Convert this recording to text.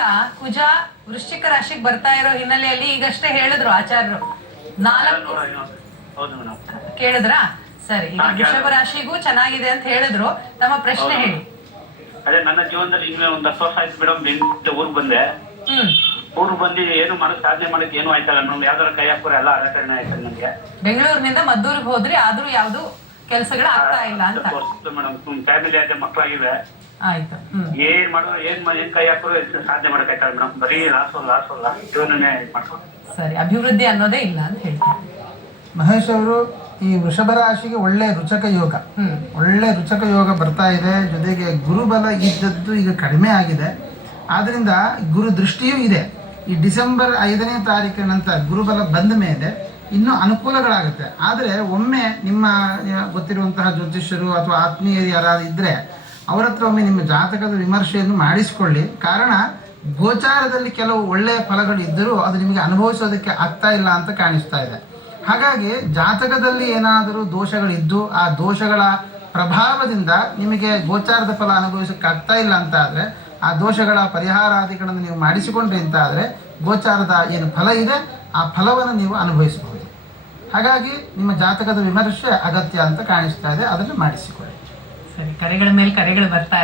ಕುಜ ವೃಶ್ಚಿಕ ರಾಶಿಗೆ ಬರ್ತಾ ಇರೋ ಹಿನ್ನೆಲೆಯಲ್ಲಿ ಈಗಷ್ಟೇ ಹೇಳಿದ್ರು ಆಚಾರ್ಯರು 4 ಹೌದು ಮೇಡಮ್. ಕೇಳಿದ್ರಾ? ಸರಿ, ಈಗ ವೃಷಭ ರಾಶಿಗೂ ಚೆನ್ನಾಗಿದೆ ಅಂತ ಹೇಳಿದ್ರು. ತಮ್ಮ ಪ್ರಶ್ನೆ ಹೇಳಿ. ಅದೇ ನನ್ನ ಜೀವನದಲ್ಲಿ ಇನ್ನೂ ಒಂದು 10 ವರ್ಷ ಆಯ್ತು ಮೇಡಮ್. ಊರಿಗೆ ಬಂದೆ. ಊರಿಗೆ ಬಂದು ಏನು ಮಾಡಕ್ ಸಾಧನೆ ಮಾಡಕ್ ಏನು ಆಯ್ತಲ್ಲ ಮೇಡಮ್. ಯಾವ್ದಾರ ಕೈ ಹಾಕೋರೆ ಎಲ್ಲ ಅಡಚಣೆ ಆಯ್ತು ನನಗೆ. ಬೆಂಗಳೂರಿನಿಂದ ಮದ್ದೂರಿಗೆ ಹೋದ್ರಿ, ಆದ್ರೂ ಯಾವ್ದು ಕೆಲಸಗಳು ಆಗ್ತಾ ಇಲ್ಲ ಅಂತ. ಮೇಡಮ್ ಫ್ಯಾಮಿಲಿ ಆದ್ರೆ ಮಕ್ಕಳಾಗಿವೆ. ಆಯ್ತು. ಏನ್ ಮಾಡೋ ಏನ್ ಕೈ ಹಾಕೋರು ಸಾಧನೆ ಮಾಡಕ್ ಆಯ್ತಲ್ಲ ಮೇಡಮ್. ಬರೀ ಲಾಸ್ ಜೀವನನೇ ಮಾಡ್ಕೊಂಡು. ಸರಿ, ಅಭಿವೃದ್ಧಿ ಅನ್ನೋದೇ ಇಲ್ಲ ಅಂತ ಹೇಳ್ತಾರೆ ಮಹೇಶ್ ಅವರು. ಈ ವೃಷಭ ರಾಶಿಗೆ ಒಳ್ಳೆ ರುಚಕ ಯೋಗ ಬರ್ತಾ ಇದೆ. ಜೊತೆಗೆ ಗುರುಬಲ ಇದ್ದದ್ದು ಈಗ ಕಡಿಮೆ ಆಗಿದೆ. ಆದ್ರಿಂದ ಗುರು ದೃಷ್ಟಿಯೂ ಇದೆ. ಈ ಡಿಸೆಂಬರ್ 5ನೇ ತಾರೀಕಿನ ನಂತರ ಗುರುಬಲ ಬಂದ ಮೇಲೆ ಇನ್ನೂ ಅನುಕೂಲಗಳಾಗುತ್ತೆ. ಆದರೆ ಒಮ್ಮೆ ನಿಮ್ಮ ಗೊತ್ತಿರುವಂತಹ ಜ್ಯೋತಿಷ್ಯರು ಅಥವಾ ಆತ್ಮೀಯರು ಯಾರಾದ್ರು ಇದ್ದರೆ ಅವರ ಹತ್ರ ಒಮ್ಮೆ ನಿಮ್ಮ ಜಾತಕದ ವಿಮರ್ಶೆಯನ್ನು ಮಾಡಿಸಿಕೊಳ್ಳಿ. ಕಾರಣ ಗೋಚಾರದಲ್ಲಿ ಕೆಲವು ಒಳ್ಳೆಯ ಫಲಗಳು ಇದ್ದರೂ ಅದು ನಿಮಗೆ ಅನುಭವಿಸೋದಕ್ಕೆ ಆಗ್ತಾ ಇಲ್ಲ ಅಂತ ಕಾಣಿಸ್ತಾ ಇದೆ. ಹಾಗಾಗಿ ಜಾತಕದಲ್ಲಿ ಏನಾದರೂ ದೋಷಗಳಿದ್ದು ಆ ದೋಷಗಳ ಪ್ರಭಾವದಿಂದ ನಿಮಗೆ ಗೋಚಾರದ ಫಲ ಅನುಭವಿಸೋಕ್ಕೆ ಆಗ್ತಾ ಇಲ್ಲ ಅಂತ ಆದರೆ ಆ ದೋಷಗಳ ಪರಿಹಾರಾದಿಗಳನ್ನು ನೀವು ಮಾಡಿಸಿಕೊಂಡ್ರಿ ಅಂತ ಆದರೆ ಗೋಚಾರದ ಏನು ಫಲ ಇದೆ ಆ ಫಲವನ್ನು ನೀವು ಅನುಭವಿಸಬಹುದು. ಹಾಗಾಗಿ ನಿಮ್ಮ ಜಾತಕದ ವಿಮರ್ಶೆ ಅಗತ್ಯ ಅಂತ ಕಾಣಿಸ್ತಾ ಇದೆ, ಅದನ್ನು ಮಾಡಿಸಿಕೊಳ್ಳಿ. ಸರಿ, ಕರೆಗಳ ಮೇಲೆ ಕರೆಗಳು ಬರ್ತಾ